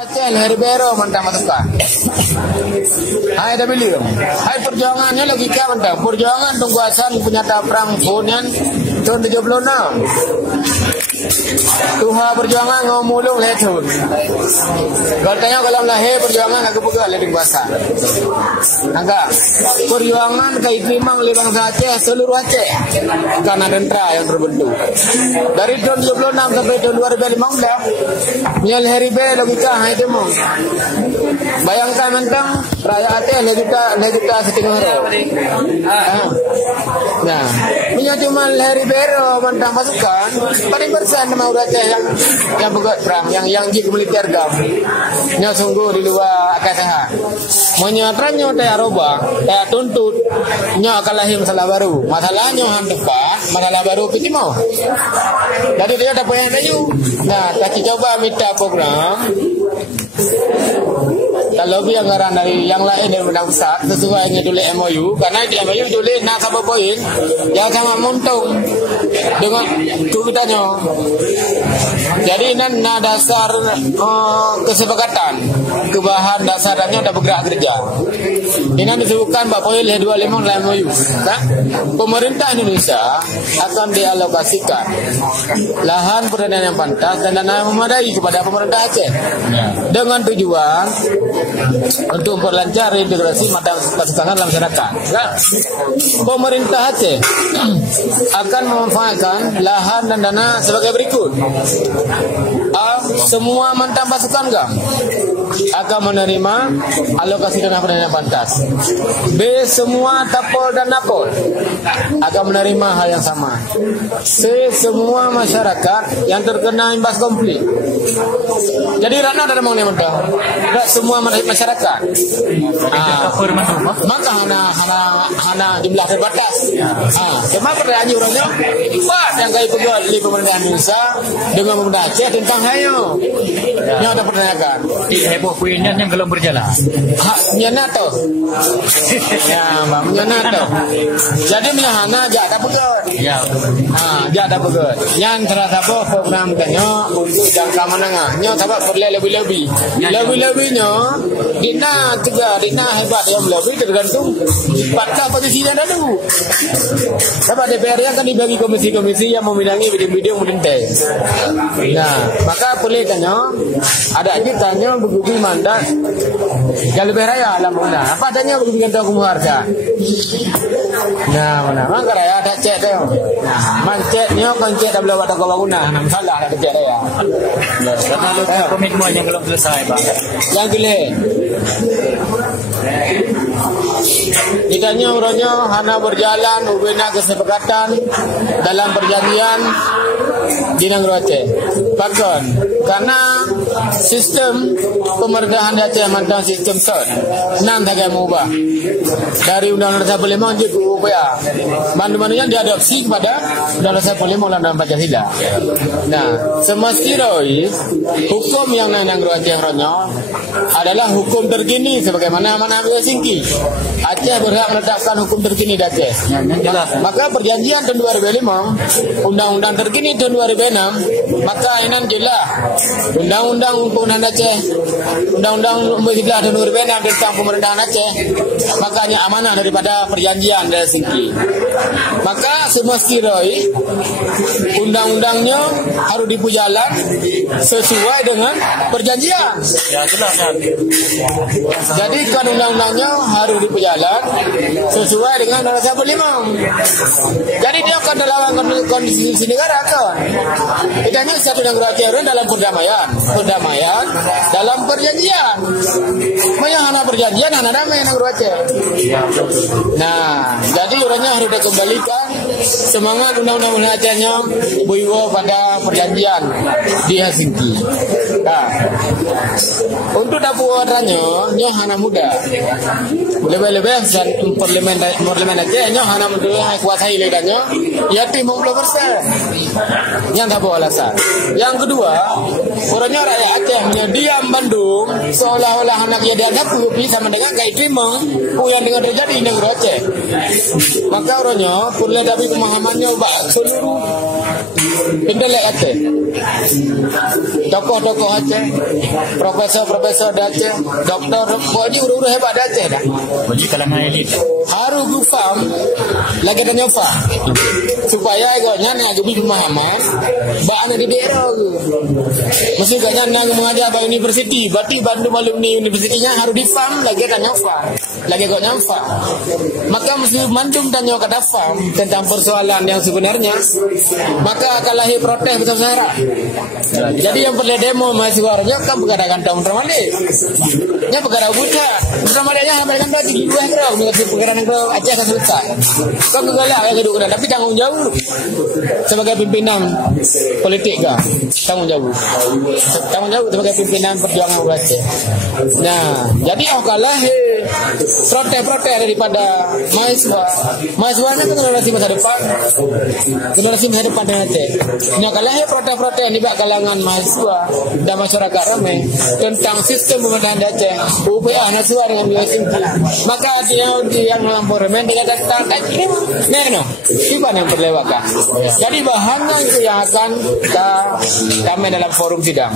Aceh Herbero mantap masukan. Hai W. Hai perjuangannya logika mantap. Perjuangan tungguasan penyata perang Bonian tahun 76. Tuha perjuangan ngomulung letun. Kalau tanya kalau lahir perjuangan agak pegal lebih kuasa. Angka perjuangan kait limang libang Aceh seluruh Aceh karena dentra yang terbentuk. Dari tahun 76 sampai tahun 2015 Nyal Heribe logika hai temu. Bayangkan mentang rakyat Aceh lejuta setengah hari. Nah, punya cuma Heribero mentang pasukan paling persen nama Aceh yang begat perang yang jik militer gam. Nya sungguh di luar akasaha. Menyatrannya taya roba, taya tuntut, nya kalahi masalah baru. Masalahnya ham tepat, masalah baru piti mau. Jadi dia dapat yang taju. Nah, kita coba minta program. Kalau lebih anggaran dari yang lain yang menang besar sesuai dengan tulis MOU karena di MOU tulis nak apa poin yang sama muntung dengan tulisannya. Jadi ini dasar kesepakatan kebahan dasarnya ada bergerak kerja. Ini disebutkan Pak poin 25 dalam MOU. Nah, pemerintah Indonesia akan dialokasikan lahan pertanian yang pantas dan dana yang memadai kepada pemerintah Aceh dengan tujuan untuk memperlancar integrasi mata pasukan dalam masyarakat. Nah, pemerintah Aceh akan memanfaatkan lahan dan dana sebagai berikut. A. Semua mantan pasukan GAM akan menerima alokasi dana pertanian pantas. B. Semua tapol dan napol akan menerima hal yang sama. C. Semua masyarakat yang terkena imbas konflik. Jadi Rana ada mau mentah. Tidak semua masyarakat. Maka hana jumlah terbatas. Cuma pertanyaan orangnya buat yang kayak peguat di pemerintah Indonesia dengan pemerintah Aceh tentang hayo. Yang ada pertanyaan. Heboh kuenya yang belum berjalan. Haknya NATO. Ya, maknya NATO. Jadi hana jak ada peguat. Ya. Jak ada peguat. Yang terasa program kanyo untuk jangka menengah. Nyo sebab perlu lebih-lebih. Lebih-lebihnya dina hebat yang lebih tergantung pada posisinya dulu. Sebab DPR yang kan dibagi komisi-komisi yang memidangi bidang-bidang menentai. Nah, maka boleh kanyo ada aja tanya begitu mandat kalau beraya alam mana apa adanya begitu kan tahu harga. Nah, mana maka raya ada cek tu. Mancetnya kancet dah belum ada bangunan. Salah ada cek dia. Karena komitmen yang belum selesai, Bang. Yang gile. Ditanya orangnya hana berjalan ubena kesepakatan dalam perjanjian di Negeri Aceh. Bahkan karena sistem pemerintahan Aceh mantan sistem SOT nan tak mengubah dari Undang-Undang 45 jadi UPA. Mana-mananya diadopsi kepada Undang-Undang 45 Undang-Undang Pancasila. Nah, semestinya hukum yang Negeri Aceh adalah hukum terkini sebagaimana mana Helsinki. Aceh berhak menetapkan hukum terkini di Aceh. Maka perjanjian tahun 2005, undang-undang terkini tahun 2006, maka ini jelas undang-undang pemerintahan Aceh, undang-undang nomor 13 tahun 2006 tentang pemerintahan Aceh, makanya amanah daripada perjanjian dari Helsinki. Maka semestinya undang-undangnya harus dipujalan sesuai dengan perjanjian. Ya, jelas. Jadi kan undang-undangnya harus diperjalan sesuai dengan Undang-Undang 45. Jadi dia akan dalam kondisi negara kan. Idanya satu negara teroris dalam perdamaian dalam perjanjian. Hana perjanjian hana damai negara Aceh. Nah, jadi orangnya harus dikembalikan semangat undang-undang Acehnya buiwo pada perjanjian di Helsinki. Nah, untuk dapur orangnya hana muda. Lebih-lebih dan parlemen Aceh hana muda kuasai ledannya yatim 50%. Yang tak alasan. Yang kedua, orangnya rakyat Aceh diam Bandung seolah-olah anaknya dianggap sama dengan kayak timang yang dengan terjadi di negara Aceh. Maka orangnya perlu dapat pemahamannya seluruh pendelek Aceh. tokoh-tokoh Aceh, profesor-profesor di Aceh, doktor, pokoknya udah hebat di Aceh dah. Bagi kalangan elit. Harus gufam lagi dan nyofa supaya agaknya nak jadi pemahaman bahan di daerah tu. Mesti agaknya nak mengajar di universiti, berarti Bandung alumni universitinya harus difaham lagi dan nyofa, lagi agaknya nyofa. Maka mesti Bandung tanya kata faham tentang persoalan yang sebenarnya, maka akan lahir protes besar-besaran. Jadi yang perlu demo mahasiswanya kan perkara kantong termalik. Nya perkara buta. Termaliknya hamilkan berarti di dua hektar mengerti perkara yang Aceh akan selesai. Kau kegalak yang kedua tapi tanggung jawab sebagai pimpinan politik kan. Tanggung jawab sebagai pimpinan perjuangan Aceh. Nah, jadi kalah protes-protes daripada mahasiswa. Mahasiswanya itu generasi masa depan. Generasi masa depan dengan Aceh. Nah, kalah protes-protes di kalangan mahasiswa dan masyarakat ramai tentang sistem pemerintahan di Aceh. UPA nasuah dengan biaya maka dia yang melampaukan dia kata nah, itu yang perlewatkan. Jadi bahan itu yang akan kami dalam forum sidang.